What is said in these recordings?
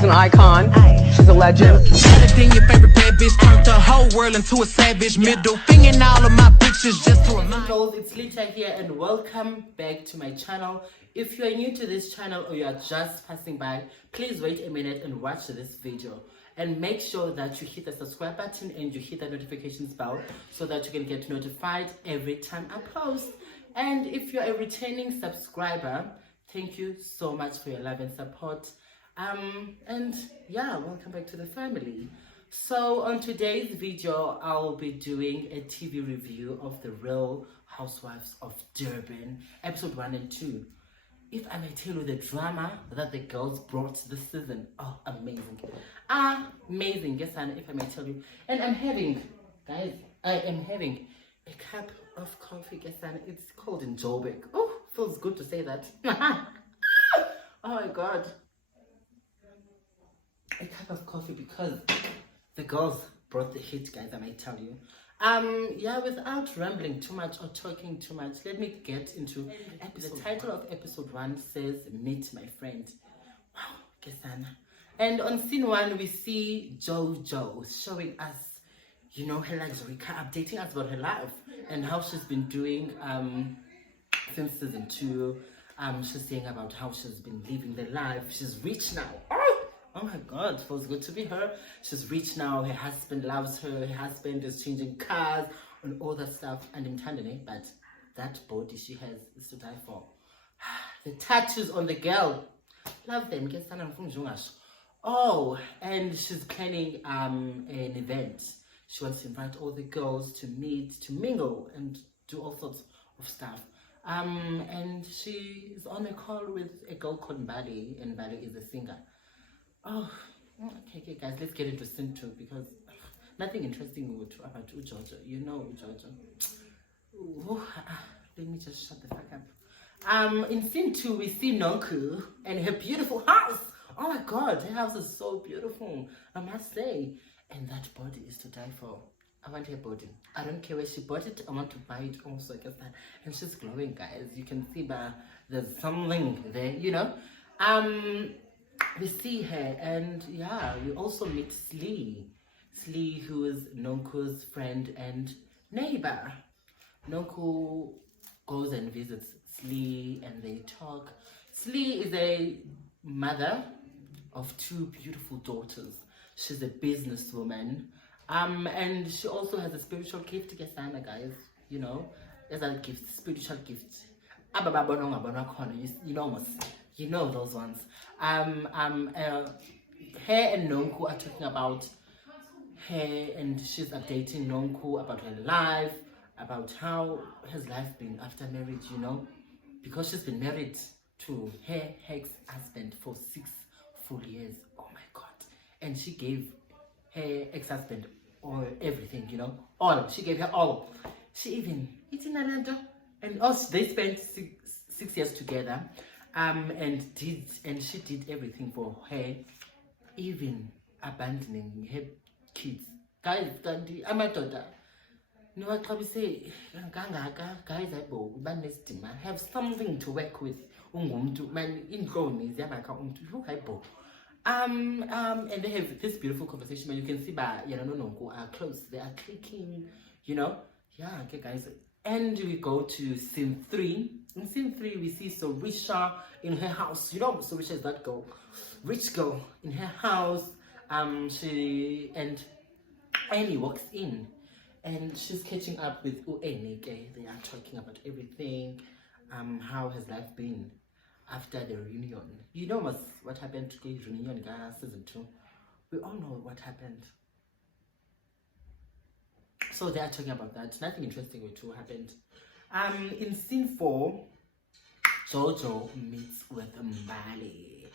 She's an icon. She's a legend. Then your favorite bad bitch turned the whole world into a savage. Middle finger in all of my pictures just to remind. It's Lita here and welcome back to my channel. If you are new to this channel or you are just passing by, please wait a minute and watch this video. And make sure that you hit the subscribe button and you hit the notifications bell so that you can get notified every time I post. And if you're a returning subscriber, thank you so much for your love and support. And yeah, welcome back to the family. So on today's video, I'll be doing a TV review of the Real Housewives of Durban, episode 1 and 2. If I may tell you the drama that the girls brought this season, oh, amazing. Amazing, yes, and if I may tell you. And I'm having, guys, I am having a cup of coffee, yes, and it's called in Jojo. Oh, feels good to say that. Oh my God. A cup of coffee because the girls brought the hit, guys, I might tell you. Yeah, without rambling too much or talking too much, let me get into episode. The title of episode 1 says Meet My Friend. Wow, Kesana. And on scene 1 we see Jojo showing us, you know, her luxury car, updating us about her life and how she's been doing since season 2. She's saying about how she's been living the life. She's rich now. Oh my God, feels good to be her. She's rich now. Her husband loves her. Her husband is changing cars and all that stuff. And I'm telling you, but that body she has is to die for. The tattoos on the girl, love them. Oh, and she's planning an event. She wants to invite all the girls to meet, to mingle, and do all sorts of stuff. And she is on a call with a girl called Bali, and Bali is a singer. Oh, okay, guys, let's get into scene 2 because nothing interesting about Jojo. You know Jojo. Let me just shut the fuck up. In scene 2, we see Nonku and her beautiful house. Oh my God, her house is so beautiful, I must say. And that body is to die for. I want her body. I don't care where she bought it. I want to buy it also. And she's glowing, guys. You can see there's something there, you know. We see her, and yeah, we also meet Slee, who is Nonku's friend and neighbor. Nonku goes and visits Slee, and they talk. Slee is a mother of 2 beautiful daughters. She's a businesswoman, and she also has a spiritual gift, guys. You know, there's a gift, spiritual gift. You know those ones. Her and Nonku are talking about her, and she's updating Nonku about her life, about how has life been after marriage, you know, because she's been married to her ex-husband for 6 full years. Oh my God. And she gave her ex-husband all everything, you know, all. She gave her all. She even and also they spent 6 years together. And she did everything for her, even abandoning her kids. Guys, I'm a daughter. No, I say, guys, have something to work with. And they have this beautiful conversation. You can see by no are close. They are clicking, you know. Yeah, okay, guys. And we go to scene 3. In scene 3, we see Sorisha in her house. You know, Sorisha is that girl, rich girl in her house. She and Annie walks in, and she's catching up with Annie. They are talking about everything. How has life been after the reunion? You know what happened to the reunion, season 2. We all know what happened. So they are talking about that. Nothing interesting with what happened. In scene 4, Jojo meets with Mbali.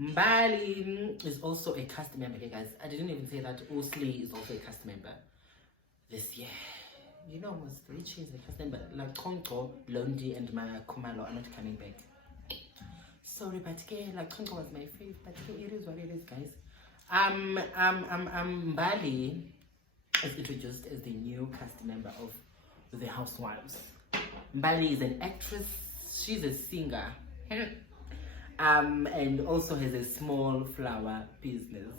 Mbali is also a cast member. Okay, guys, I didn't even say that Osli is also a cast member this year. You know, Richie is a cast member. Like Konko, Londi, and Maya Kumalo are not coming back. Sorry, but like Konko was my favorite, but it is what it is, guys. Mbali is introduced as the new cast member of The Housewives. Mbali is an actress. She's a singer. and also has a small flower business.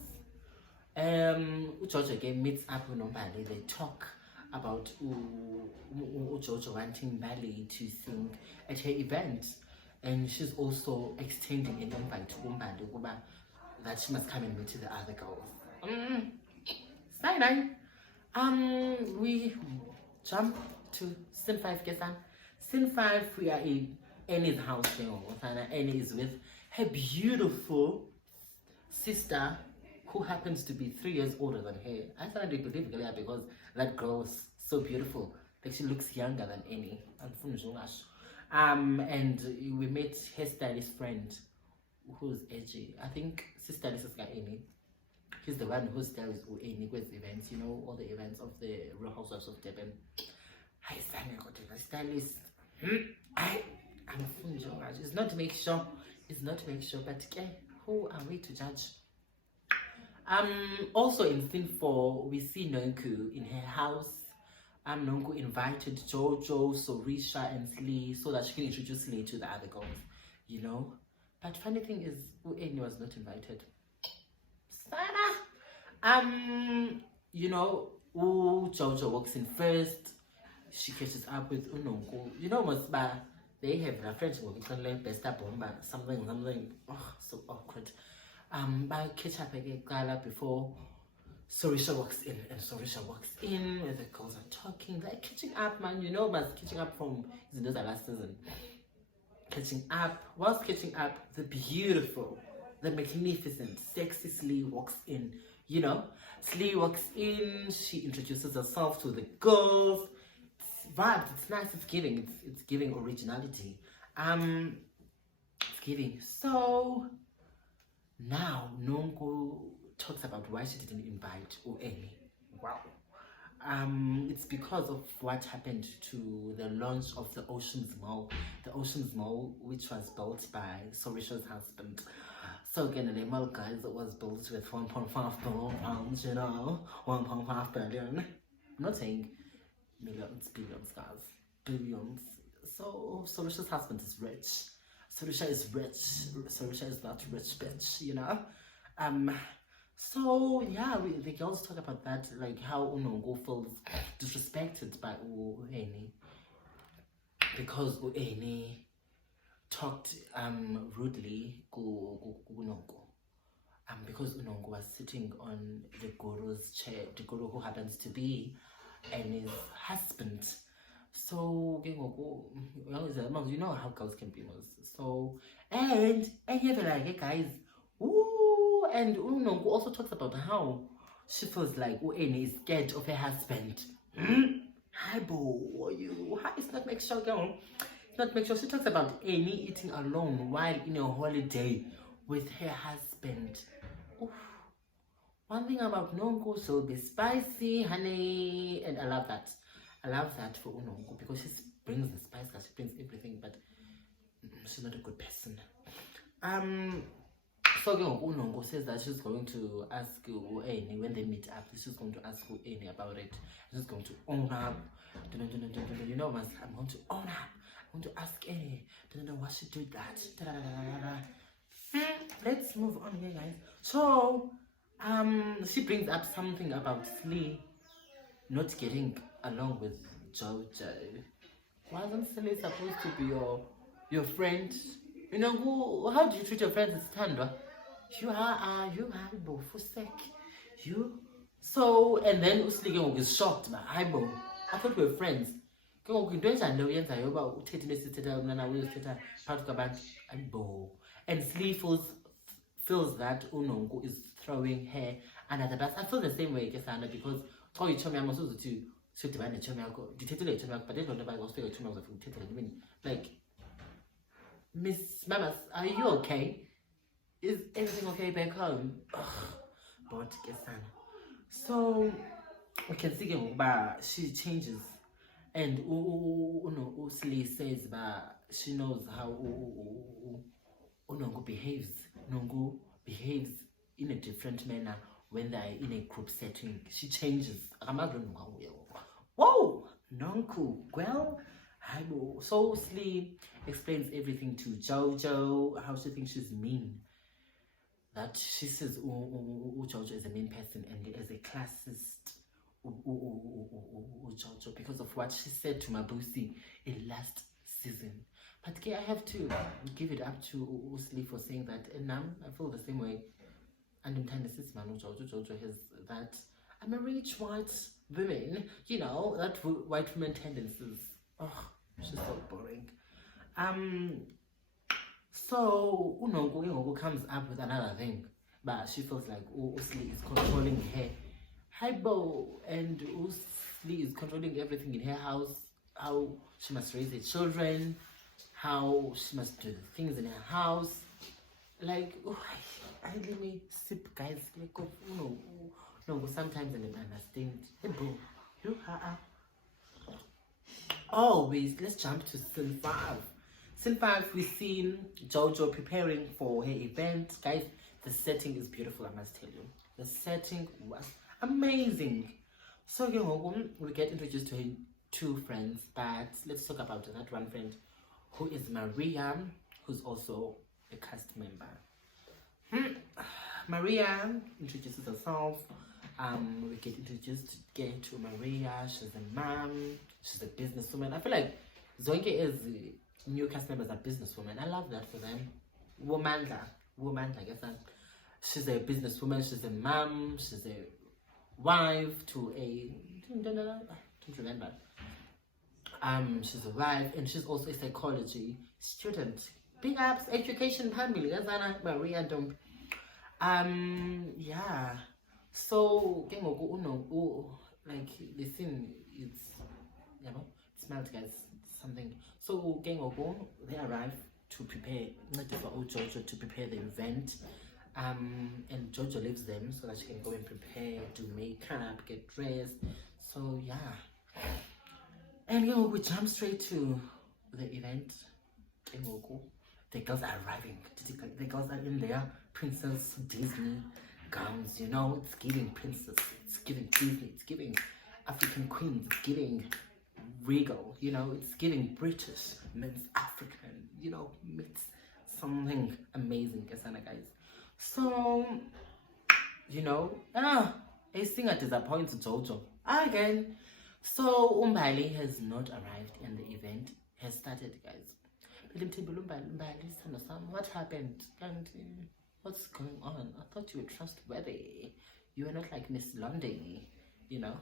Jojo again meets up with Mbali. They talk about Jojo wanting Mbali to sing at her event, and she's also extending an invite to Mbali that she must come and meet the other girls. We jump to scene 5. Guess scene 5. We are in Annie's house. Annie is with her beautiful sister, who happens to be 3 years older than her. I suddenly believe because that girl was so beautiful. Like, she looks younger than Annie. And we met her stylist friend, who's edgy. I think sister is Annie. He's the one who styles Annie with events, all the events of the Real Housewives of Durban. Hi, Sunny, got a stylist. I'm it's not to make sure. It's not to make sure, but who are we to judge? Also in scene 4, we see Nonku in her house. Nonku invited Jojo, Sorisha, and Slee so that she can introduce Slee to the other girls, But funny thing is, Annie was not invited. Jojo walks in first. She catches up with Unonku. They have a French movie like Besta Bomba, something. Oh, so awkward. By catch up again, Gala before Sorisha walks in, where the girls are talking. They're catching up, man. Catching up from the last season. Catching up. Whilst catching up, the beautiful, the magnificent, sexy Slee walks in. Slee walks in. She introduces herself to the girls. It's vibes. It's nice. It's giving originality. It's giving. So now Nonku talks about why she didn't invite Annie. Wow. It's because of what happened to the launch of the Oceans Mall. The Oceans Mall, which was built by Sorisha's husband. So again, the mall, guys, it was built with 1.5 billion pounds, 1.5 billion. I'm not saying millions, billions, guys. Billions. So Sorisha's husband is rich. Sorisha is rich. Sorisha is that rich bitch, So yeah, the girls talk about that, like how Unongo feels disrespected by Annie because Annie talked rudely to Unongo. Because Unongo was sitting on the guru's chair, the guru who happens to be Annie's husband. So you know how girls can be. So and you're like, guys, ooh, and Unongo also talks about how she feels like Annie is scared of her husband. Hi, bo, you. It's not make sure, girl. It's not make sure. She talks about Annie eating alone while in a holiday with her husband. Oof. One thing about Nongo, she'll be spicy, honey, and I love that. I love that for Unongo because she brings the spice, she brings everything, but she's not a good person. So Unongo says that she's going to ask Annie when they meet up. She's going to ask Annie about it. She's going to own up. I'm going to own up. I'm going to ask Annie. Why she did that. Let's move on here, guys. So she brings up something about Slee not getting along with Jojo. Wasn't Slee supposed to be your friend? How do you treat your friends in Tandwa? You are for sake. You. So, and then Usli is shocked by Ibo. I thought we were friends. And Slee feels that Unongo is throwing her under the bus. I feel the same way, Kesana, because you told me I'm supposed to divide the chomyako, but they don't know about the like, Miss Mamas, are you okay? Is everything okay back home? But Kesana. So we can see she changes, and Slee says she knows how Unongo behaves. Unongo behaves in a different manner when they're in a group setting. She changes. Whoa, Nonku. Well, So Slee explains everything to Jojo, how she thinks she's mean. That she says Jojo is a mean person and is a classist. Jojo, because of what she said to Mabusi in last season. But I have to give it up to Slee for saying that, and now I feel the same way. And in time, this man Jojo has that I'm a rich white woman, you know, that white woman tendencies. Oh, she's so boring. So Unongo comes up with another thing, but she feels like Slee is controlling her. Hybo, and Slee is controlling everything in her house, how she must raise her children, how she must do the things in her house. Like, I let me sip, guys. Like, no, sometimes I don't understand. Hey, bro, wait, let's jump to scene 5. Scene 5, we've seen Jojo preparing for her event. Guys, the setting is beautiful, I must tell you. The setting was amazing. So we get introduced to her 2 friends, but let's talk about that one friend who is Maria, who's also a cast member. Maria introduces herself. We get introduced again to Maria. She's a mom, she's a businesswoman. I feel like Zonke is new cast members are businesswomen. I love that for them. Womanda, I guess that. She's a businesswoman, she's a mom, she's a wife to a don't remember. She's a wife and she's also a psychology student. Big ups, education family. That's Anna Maria don't. Yeah. So like the thing is, you know, it smells guys something. So they arrive to prepare, not just for Jojo to prepare the event. And Jojo leaves them so that she can go and prepare, do makeup, get dressed. So yeah. And we jump straight to the event. The girls are arriving. The girls are in their Princess Disney gowns, you know, it's giving princess, it's giving Disney, it's giving African queens, it's giving regal, you know, it's giving British, meets African, you know, meets something amazing, guys. So, you know, a singer disappoints Jojo again. So Umbali has not arrived and the event has started, guys. What happened? And what's going on? I thought you were trustworthy. You were not like Miss London, you know.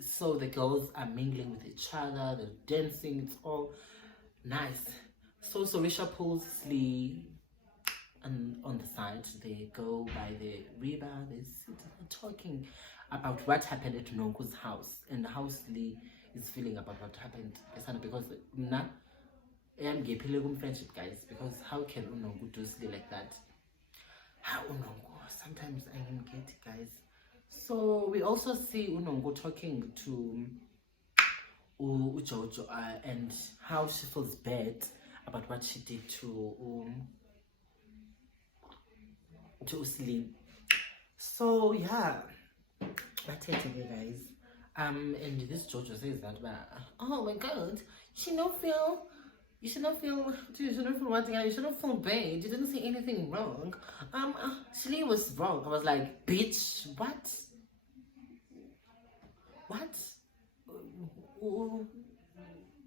So the girls are mingling with each other, they're dancing, it's all nice. So Sorisha pulls Slee and on the side, they go by the river, they sit talking about what happened at Nonku's house and how Slee is feeling about what happened. Because I'm gay friendship, guys, because how can Unongu do Slee like that? How Unongu? Sometimes I don't get it, guys. So we also see Unongu talking to Jojo and how she feels bad about what she did to Slee. So yeah, that's it, guys. And this Jojo says that, oh my God, you should not feel one thing. You shouldn't feel bad. You didn't say anything wrong. Slee was wrong. I was like, bitch, what?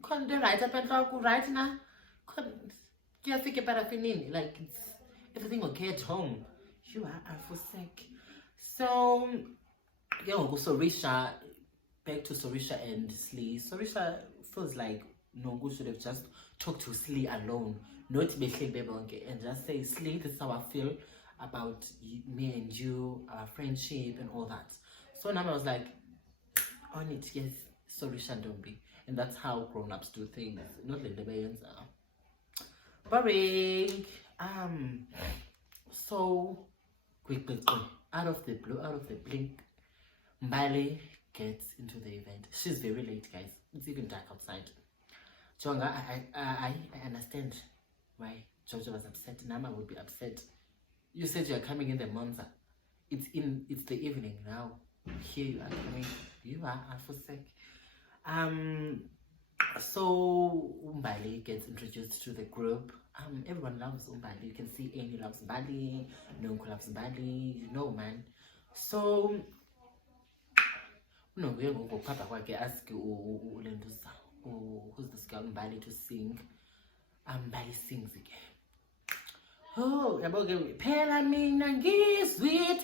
Can't do right up and right now. Like it's everything okay at home. You are for sick. So Sorisha, back to Sorisha and Slee. Sorisha feels like Nongu should have just talked to Slee alone, not and just say, Slee, this is how I feel about me and you, our friendship and all that. So now I was like, on it, yes, Sorisha don't be. And that's how grown-ups do things, not like the babies are. Boring. So quickly, out of the blue, out of the blink, Mbali gets into the event. She's very late, guys. It's even dark outside. Jonga, I understand why Jojo was upset. Nama would be upset. You said you are coming in the Monza. It's the evening now. Here you are coming. You are for sec. So Umbali gets introduced to the group. Everyone loves Umbali. You can see Amy loves Mbali, Nonku loves Mbali, you know, man. So no, we go Papa Wake ask Ulenduza, who's this girl Mbali to sing. Mbali sings again. Oh, Pela mina ngizwit.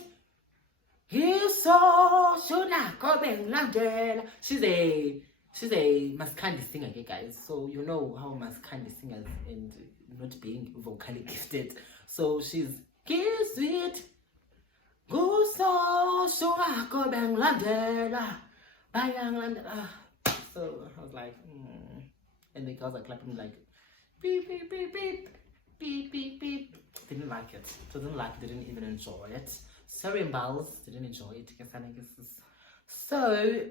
He's so shuna going landela. She's a Maskandi singer, okay, guys. So you know how Maskandi singers and not being vocally gifted. So she's sweet. Go so shuna going landela. So I was like, and the girls are clapping like beep beep beep beep beep beep beep. Didn't like it. Didn't even enjoy it. Sorry, Mbals, didn't enjoy it. So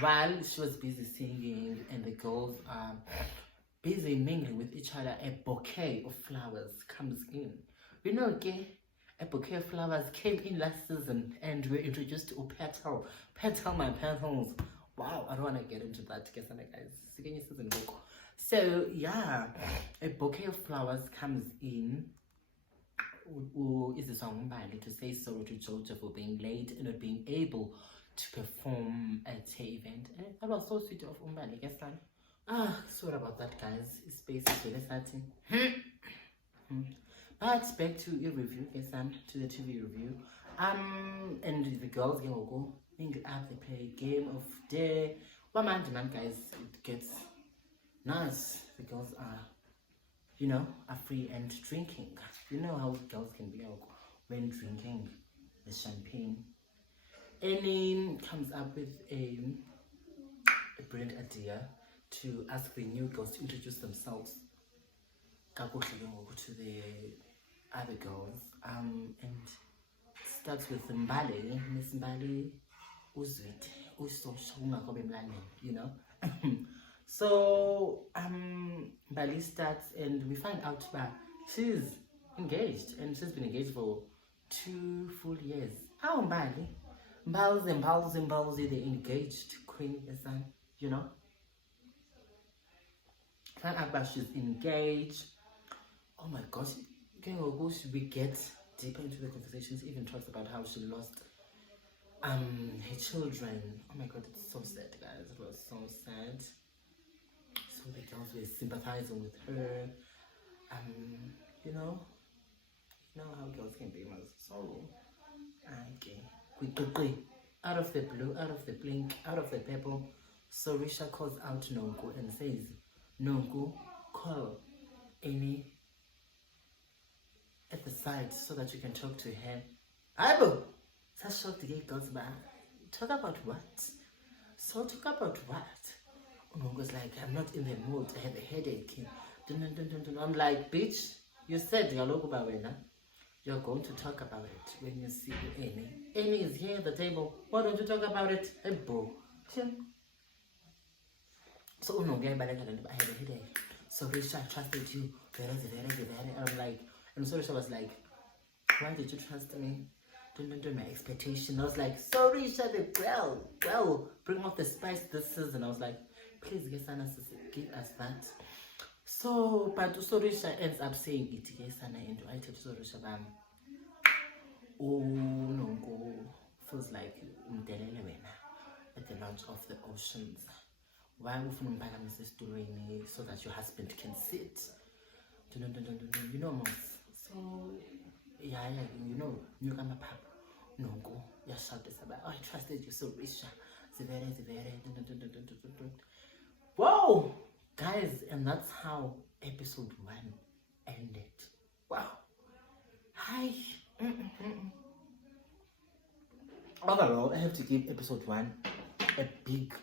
while she was busy singing and the girls are busy mingling with each other, a bouquet of flowers comes in. You know, okay, a bouquet of flowers came in last season and we're introduced to petal. Petal my petals. Wow, I don't want to get into that, guys. So yeah, a bouquet of flowers comes in. Is the song to say sorry to Jojo for being late and not being able to perform at the event. That was so sweet of Umbali, guess that. Sorry about that, guys. It's basically but back to your review, guess to the TV review. And the girls go mingle up, they play a game of dare. One man, guys, it gets nice. The girls are, you know, are free and drinking. You know how girls can be when drinking the champagne. Annie comes up with a brilliant idea to ask the new girls to introduce themselves to the other girls. And starts with Mbali, Miss Mbali, Uzwit, you know. So Mbali starts and we find out that she's engaged and she's been engaged for 2 full years. How Mbali? Mbals, the engaged queen, you know. Find out that she's engaged. Oh my gosh, should we get deeper into the conversations? Even talks about how she lost her children. Oh my god, it's so sad, guys. It was so sad. So the girls were sympathizing with her. You know how girls can be. So okay, quickly, out of the blue, out of the blink, out of the purple, so Risha calls out Nonku and says, Nonku, call Amy at the side so that you can talk to her. Aibo! That's shocked the girls back. Talk about what? So talk about what? Nonku's like, I'm not in the mood, I have a headache. I'm like, bitch, you said you're going to talk about it when you see Amy. Amy is here at the table. Why don't you talk about it? Hey, bro. So, I have a headache. So, Risha, I trusted you. And I'm like, and so Risha was like, why did you trust me? Don't my expectation. I was like, so Risha, well, bring out the spice this season. I was like, please, give us that. So, but Sorisha ends up saying it, yes, and I invited Sorisha. Oh, no, feels like at the launch of the oceans. Why would Mrs. doing so that your husband can sit? You know, Moss. So, yeah, you know, you come up. No, go, you shout this about. I trusted you, Sorisha. Whoa! Guys, and that's how episode 1 ended. Wow. Hi. Overall, I have to give episode 1 a big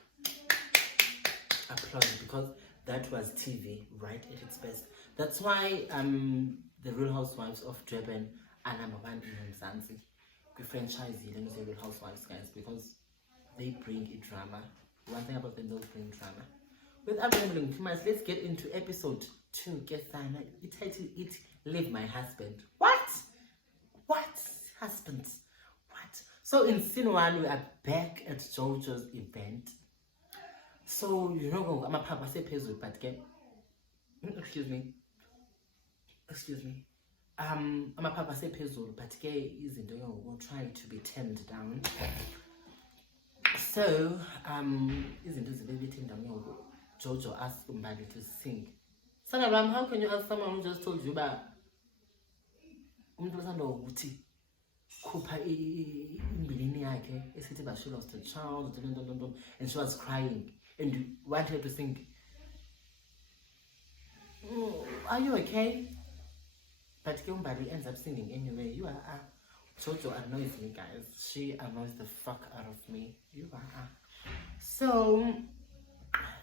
applause because that was TV right at its best. That's why the Real Housewives of Durban are number 1 in Mzansi. We franchise the Real Housewives, guys, because they bring a drama. One thing about them, they'll bring drama. Without rambling too much, let's get into episode 2. Get signed. It titled it Leave My Husband. What? Husband? What? So in scene 1, we are back at Jojo's event. So you know, I'm a papa say peso, but get excuse me. I'm a papa say peso, but get is in the trying to be tamed down. So isn't this baby thing that Jojo asked somebody to sing? Sanaram, how can you ask someone who just told you about Kupa imbilini yakhe esithi that she lost a child and she was crying and you want her to sing, are you okay? But somebody ends up singing anyway. You are Jojo annoys me, guys. She annoys the fuck out of me. You are so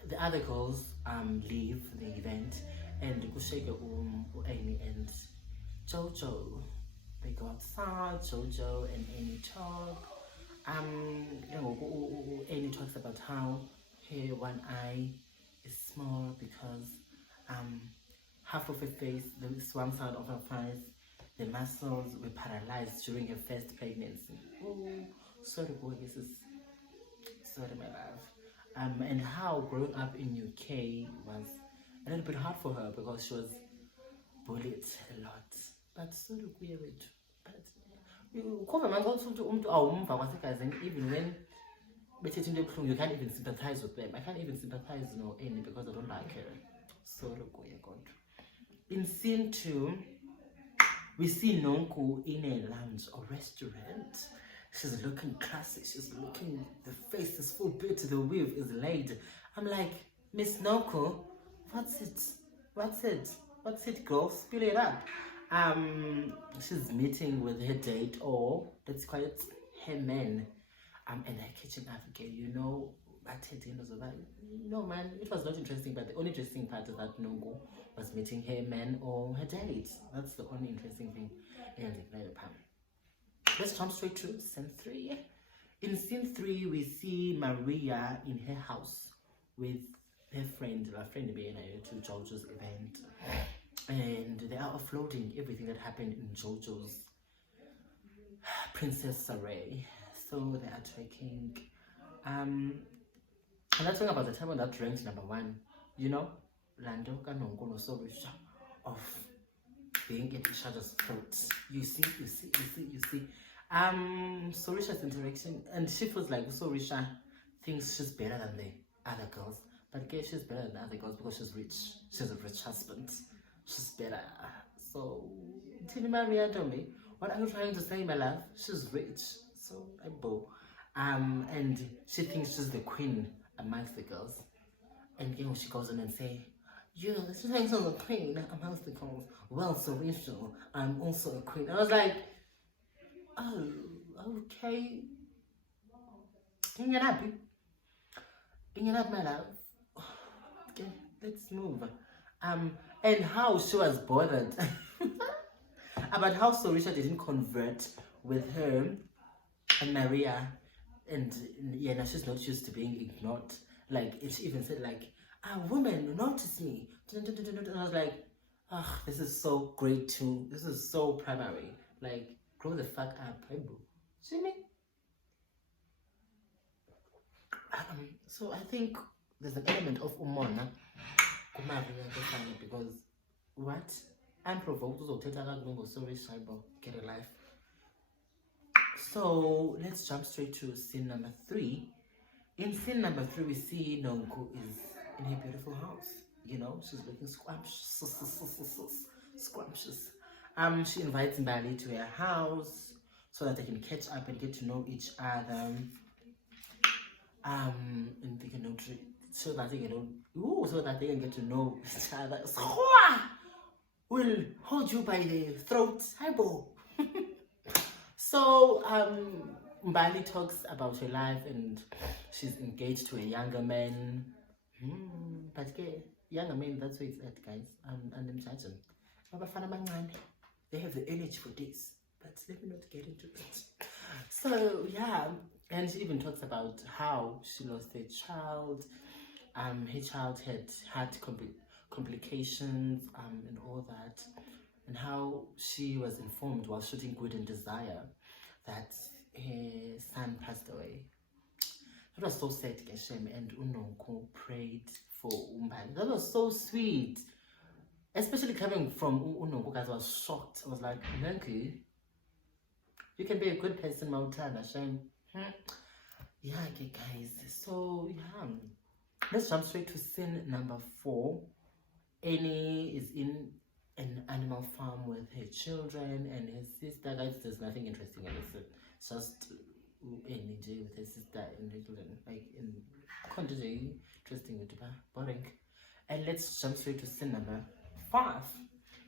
the other girls leave the event and Kushega Amy and Jojo. They go outside, Jojo and Amy talk. Amy talks about how her one eye is small because half of her face, this one side of her face, the muscles were paralyzed during her first pregnancy. Oh, sorry, boy, this is sorry, my love. And how growing up in UK was a little bit hard for her because she was bullied a lot. But sorry, weird. But you cover my God to even when you can't even sympathize with them. I can't even sympathize Amy because I don't like her. Sorry, God. In scene 2, we see Nonku in a lounge or restaurant. She's looking classy. She's looking, the face is full beauty, the weave is laid. I'm like, Miss Nonku, what's it, girl? Spill it up. She's meeting with her date, or let's call it her man. And they're catching up again, at the end of the night. No, man, it was not interesting, but the only interesting part is that Nongo was meeting her man or her date. That's the only interesting thing. And let's jump straight to scene 3. In scene 3, we see Maria in her house with her friend being to Jojo's event. And they are offloading everything that happened in Jojo's princess array. So they are talking. And let's talk about the time when that ranked number 1. Lando Kanongo so rich of being at each other's throats. You see. Sorisha's interaction, and she feels like Sorisha thinks she's better than the other girls. But again, she's better than the other girls because she's rich. She's a rich husband. She's better. So, Tini Maria told me, what are you trying to say, my love? She's rich. So, I bow. And she thinks she's the queen amongst the girls. And she goes in and say, she thinks I'm the queen amongst the girls. Well, so Rachel, I'm also a queen. I was like, oh, okay. In your lap, my love. Okay, let's move. And how she was bothered about how Sorisha didn't convert with her and Maria, and now she's not used to being ignored. Like, she even said, like, woman, notice me. And I was like, this is so great too. This is so primary. Like, grow the fuck up, see me? So I think there's an element of umona because what? Unprovoked sorry, get a life. So let's jump straight to scene number 3. In scene number 3, we see Nonku is in her beautiful house. She's looking scrumptious. She invites Mbali to her house so that they can catch up and get to know each other. And they can so that they can get to know each other. Will hold you by the throat, highball. So Mbali talks about her life and she's engaged to a younger man. But younger men, that's where it's at, guys. And I'm judging. They have the energy for this, but let me not get into it. So yeah, and she even talks about how she lost her child. Her child had heart complications and all that, and how she was informed while shooting Good and Desire that her son passed away. It was so sad, Geshem, and Unonko prayed for Umbali. That was so sweet. Especially coming from Unonko, guys, I was shocked. I was like, Nanki, you can be a good person, Mautana, Shem. Yeah, okay, guys. So, yeah. Let's jump straight to scene number 4. Annie is in an animal farm with her children and her sister. Guys, there's nothing interesting in it. It's just Annie J with her sister in little, like in interesting, boring. And let's jump straight to scene number 5.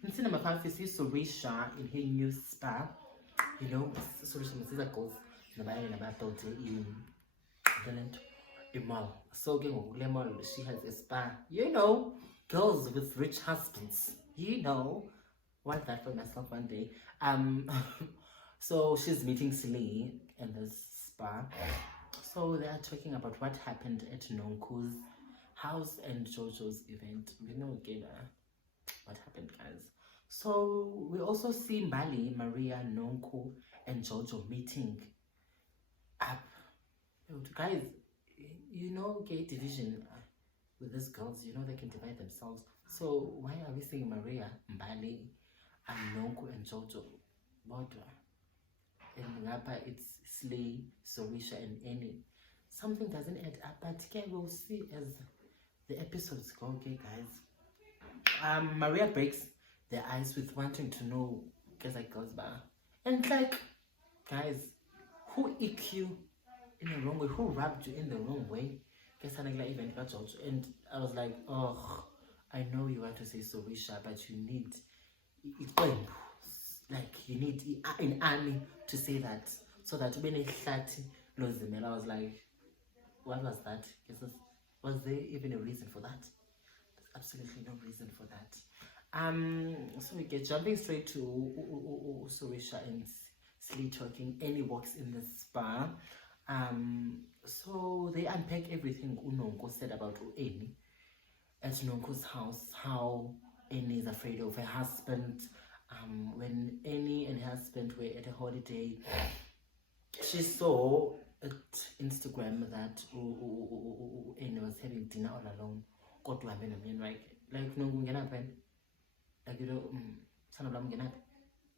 In scene number 5, we see Sorisha in her new spa. You know, Sorisha goes in a mall. So she has a spa. You know, girls with rich husbands. You know, want that for myself one day. So she's meeting Slee in this spa. So they are talking about what happened at Nonku's house and Jojo's event. We know again what happened, guys. So we also see Mbali, Maria, Nonku, and Jojo meeting up. Guys, you know, gay division with these girls, you know, they can divide themselves. So why are we seeing Maria, Mbali, and Nonku and Jojo? Bodwa. And Ngapa, it's Slay, Sorisha, and Annie. Something doesn't add up, but okay, we'll see as the episodes go, okay, guys. Maria breaks their ice with wanting to know, guess like girls bar. And like, guys, who EQ in the wrong way? Who rubbed you in the wrong way? Guess I like even got Jojo. And I was like, oh, I know you want to say Sorisha, but you need like you need an army to say that, so that when it started losing, I was like, what was that? Was there even a reason for that? There's absolutely no reason for that. So we get jumping straight to Sorisha and Slee talking. Annie walks in the spa. So they unpack everything Unonko said about Annie at Nonko's house, how Annie is afraid of her husband. When Annie and her husband were at a holiday, she saw at Instagram that Annie was having dinner all alone. Like no like you know,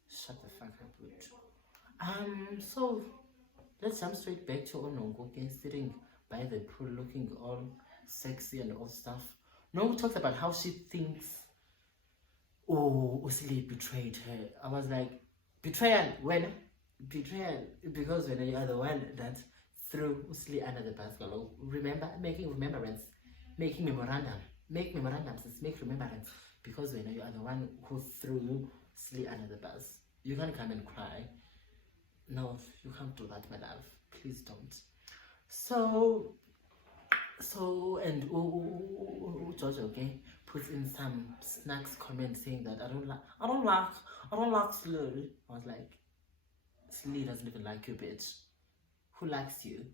shut the fuck up, dude. So let's jump straight back to Onongo sitting by the pool looking all sexy and all stuff. Nongo talks about how she thinks Usli betrayed her. I was like, betrayal? When? Betrayal because when you are the one that threw Usli under the basket. Remember, making remembrance, making memorandum, make memorandums, make remembrance. Because when you are the one who threw Usli under the bus, you can't come and cry. No, you can't do that, my love. Please don't. So and Jojo, okay, puts in some snacks comment saying that I don't like Slee. I was like, Slee doesn't even like you, bitch. Who likes you?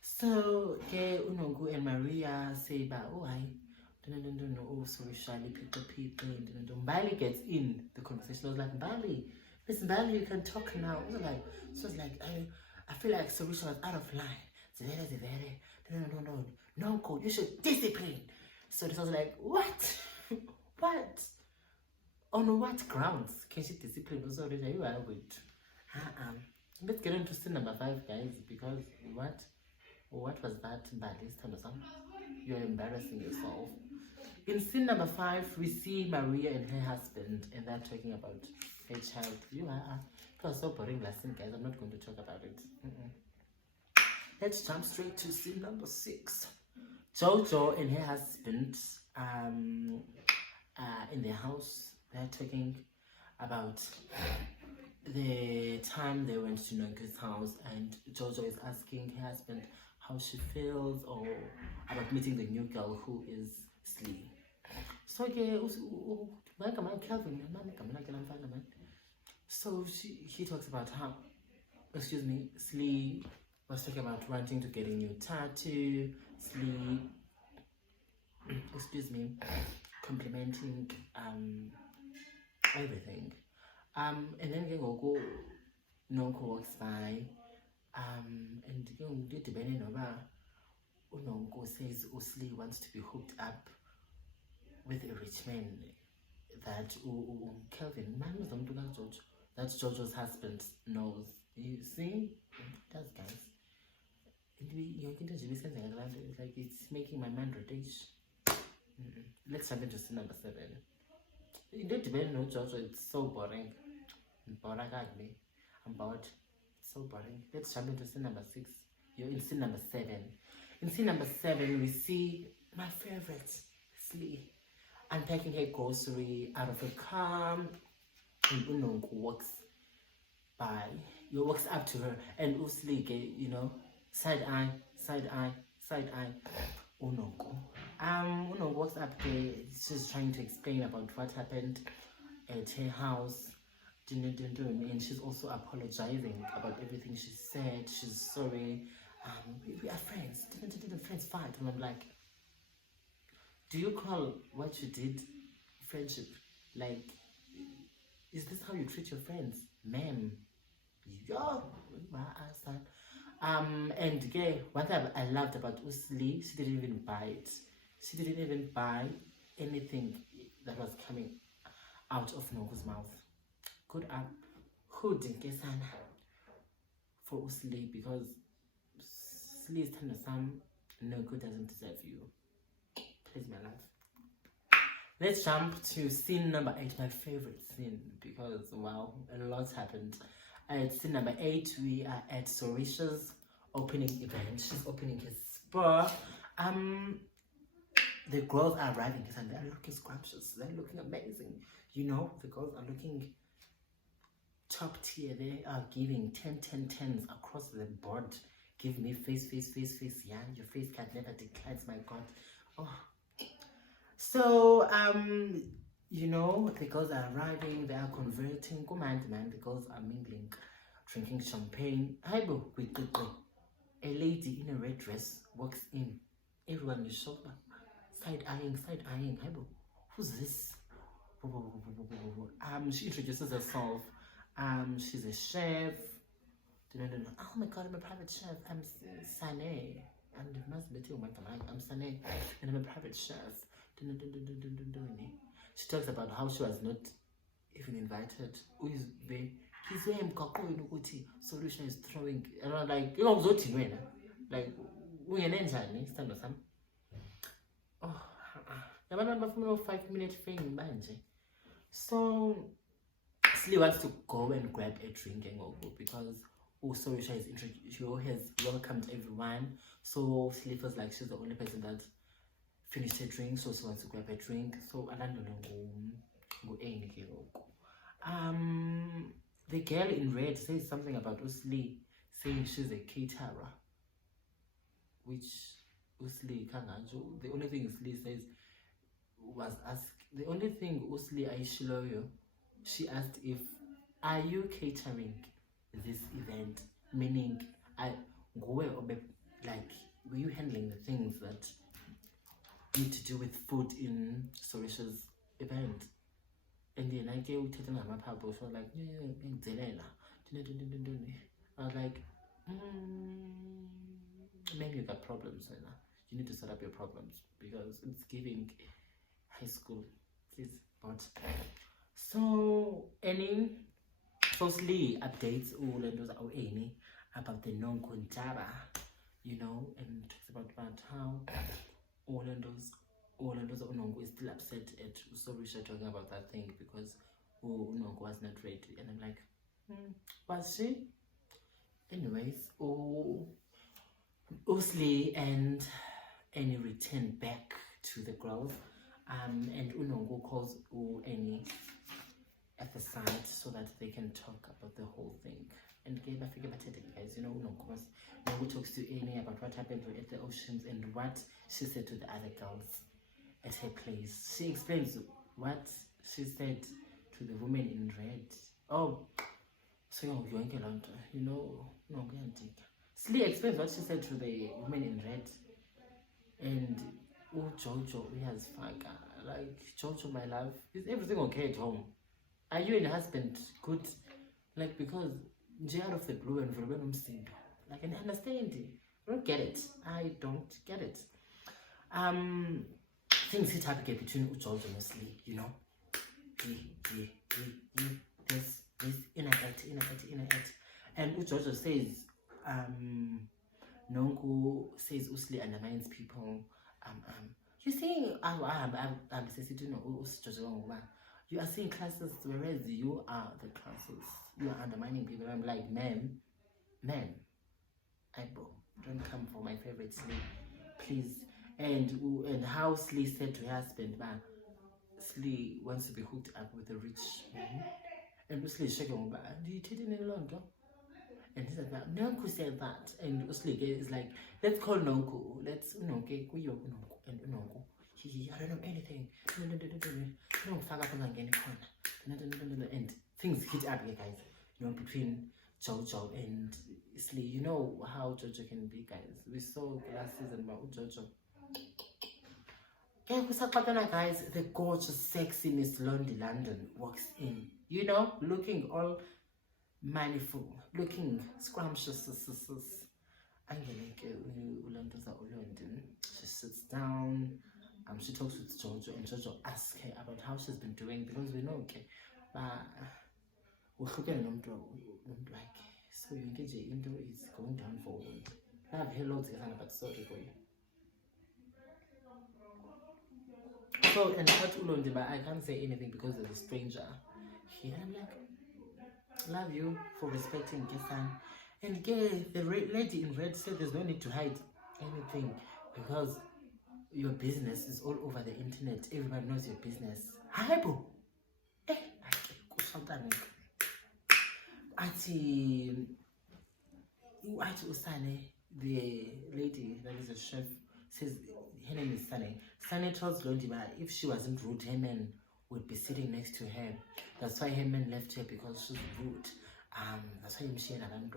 So okay, Unongo and Maria say, but sorry, Shali, people. Mbali gets in the conversation. I was like, Mbali, listen, Mbali, you can talk now. So it's like, I feel like Sorisha was out of line. No, code, you should discipline. So this was like, what? What? On what grounds can she discipline? Also, you are with. Let's get into scene number 5, guys, because what was that bad this time or something? You're embarrassing yourself. In scene number 5, we see Maria and her husband, and they're talking about her child. It was so boring last scene, guys. I'm not going to talk about it. Let's jump straight to scene number 6. Jojo and her husband in their house. They're talking about the time they went to Nonku's house, and Jojo is asking her husband how she feels or about meeting the new girl who is Slee. So he talks about how, Slee was talking about wanting to get a new tattoo. Slee, complimenting everything. And then Nonko walks by. And udidibene noba unonko says Usli wants to be hooked up with a rich man that Kelvin, man was Jojo, that Jojo's husband knows. You see? That's guys. Like it's making my mind rotate. Let's jump into scene number 7. You don't depend on Jojo, it's so boring. I'm bored. It's so boring. Let's jump into scene number 6. You're in scene number 7. In scene number 7, we see my favorite, Slee, unpacking her grocery out of a car, and Unongo walks by. You walks up to her, and Usli, you know, side eye. Unongo. Unongo walks up there. She's trying to explain about what happened at her house. And she's also apologizing about everything she said. She's sorry. We are friends. Didn't friends fight? And I'm like, do you call what you did friendship? Like, is this how you treat your friends, ma'am? Yo, my ass. And yeah, one thing I loved about Usli, she didn't even buy it. She didn't even buy anything that was coming out of Nongo's mouth. Good up, hood in Kesana for Usli, because Usli is telling some Nongo doesn't deserve you. Please, my love. Let's jump to scene number 8, my favorite scene, because wow, a lot happened. At scene number 8, we are at Sorisha's opening event. She's opening his spa. The girls are arriving and they're looking scrumptious. They're looking amazing. You know, the girls are looking top tier. They are giving 10s across the board. Give me face. Yeah, your face card never declines, my God. Oh. So, you know, the girls are arriving, they are converting. Command, man, the girls are mingling, drinking champagne. Hibo, a lady in a red dress walks in. Everyone is shocked. Side eyeing. Hibo, who's this? She introduces herself. She's a chef. Oh my God, I'm a private chef. I'm Sane. I'm Sane, and I'm a private chef. She talks about how she was not even invited. Who is there? He's there. Solution is throwing. And I'm like, you know, like, we are stand or some. Oh, the man of 5-minute fame, so Slee wants to go and grab a drink and go because Sorisha has welcomed everyone. So Slee feels like she's the only person that finished her drink, so she wants to grab a drink. So the girl in red says something about Usli, saying she's a caterer, which Usli can't answer. The only thing Usli says was the only thing Usli Aishiloyo, she asked if, are you catering this event? Meaning, like, were you handling the things that need to do with food in Sorisha's event? And then I gave it to my papa, she was like, I was like, maybe you got problems, you need to set up your problems because it's giving high school, please. But so Annie firstly updates all and those are Annie about the non-contaba, you know, and talks about how all and those Unongo is still upset at Sorisha talking about that thing because Unongo was not ready, and I'm like, was she? Anyways, Usli and Annie return back to the girls, and Unongo calls Annie at the side so that they can talk about the whole thing. And guys, you know, Unongo talks to Annie about what happened at the oceans and what she said to the other girls at her place. She explains what she said to the woman in red. Oh, so you know, Slee explains what she said to the woman in red. And Jojo, he has faka. Like, Jojo, my love, is everything okay at home? Are you and your husband good? Like, because out of the blue and Like, and understand. I don't get it. I don't get it. Things hit up again between Jojo and Slee, you know. This inner act. And Jojo says, Nonku says Usli undermines people. You see, you are seeing classes, whereas you are the classes. You are undermining people. I'm like, man, don't come for my favorite Slee, please. And how Slee said to her husband, man, Slee wants to be hooked up with a rich man. And Usli is shaking, do you take it in London? And he said that Nonku said that, and Usli is like, let's call Nonku. Let's Nonku and Nonku. I don't know anything. And things hit up, guys. You know, between Jojo and Slee. You know how Jojo can be, guys. We saw last season about Jojo. Guys, the gorgeous, sexy Miss London walks in. You know, looking all maniful, looking scrumptious. She sits down. She talks with Jojo, and Jojo asks her about how she's been doing, because we know, okay, like, so you engage into is going down for I have hello to but sorry for you. So, and but I can't say anything because there's a stranger here. I'm like, love you for respecting Kesan. And the lady in red said there's no need to hide anything because your business is all over the internet. Everybody knows your business. Hi, bro. Usane, the lady that is a chef, says her name is Sane. Sane tells Londiba if she wasn't rude, Herman would be sitting next to her. That's why Herman left her, because she's rude. That's why she and and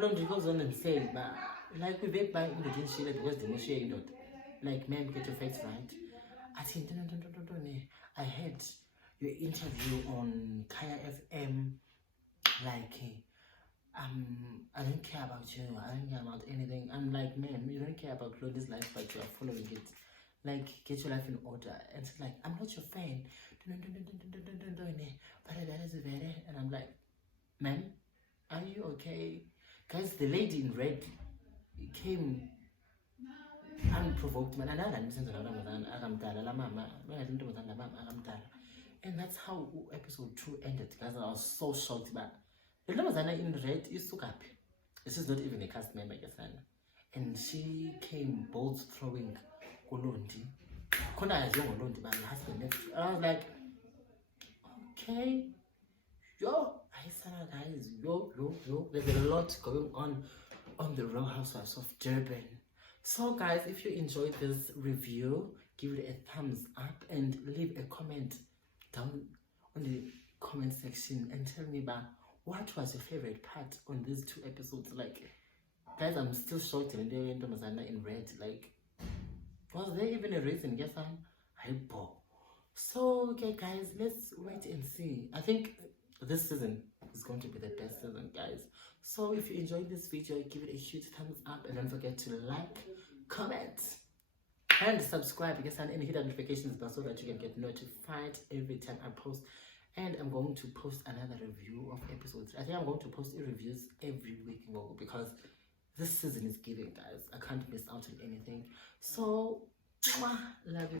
Londi goes on and says, but like we bet by in the because the Moshe not. Like, man, get your facts right. I think, I heard your interview on Kaya FM. Like, I don't care about you. I don't care about anything. I'm like, man, you don't care about Claudia's life, but you are following it. Like, get your life in order. And it's like, I'm not your fan. And I'm like, man, are you okay? Guys, the lady in red came unprovoked, man. And that's how episode 2 ended, guys. I was so shocked. But the Lamazana in red is Sukapi. This is not even a cast member, and she came bolt throwing Kolondi. Kona Londi, my husband left. I was like, okay, guys, there's a lot going on the Real Housewives of Durban. So guys, if you enjoyed this review, give it a thumbs up and leave a comment down on the comment section and tell me about what was your favorite part on these 2 episodes. Like, guys, I'm still shocked when they went to Mazana in red. Like, was there even a reason? Yes, I'm hypo. So okay, guys, let's wait and see. I think this season is going to be the best season, guys. So if you enjoyed this video, give it a huge thumbs up and don't forget to like, comment, and subscribe, and hit the notifications bell so that you can get notified every time I post. And I'm going to post another review of episodes. I think I'm going to post reviews every week more, because this season is giving, guys. I can't miss out on anything. So, love you.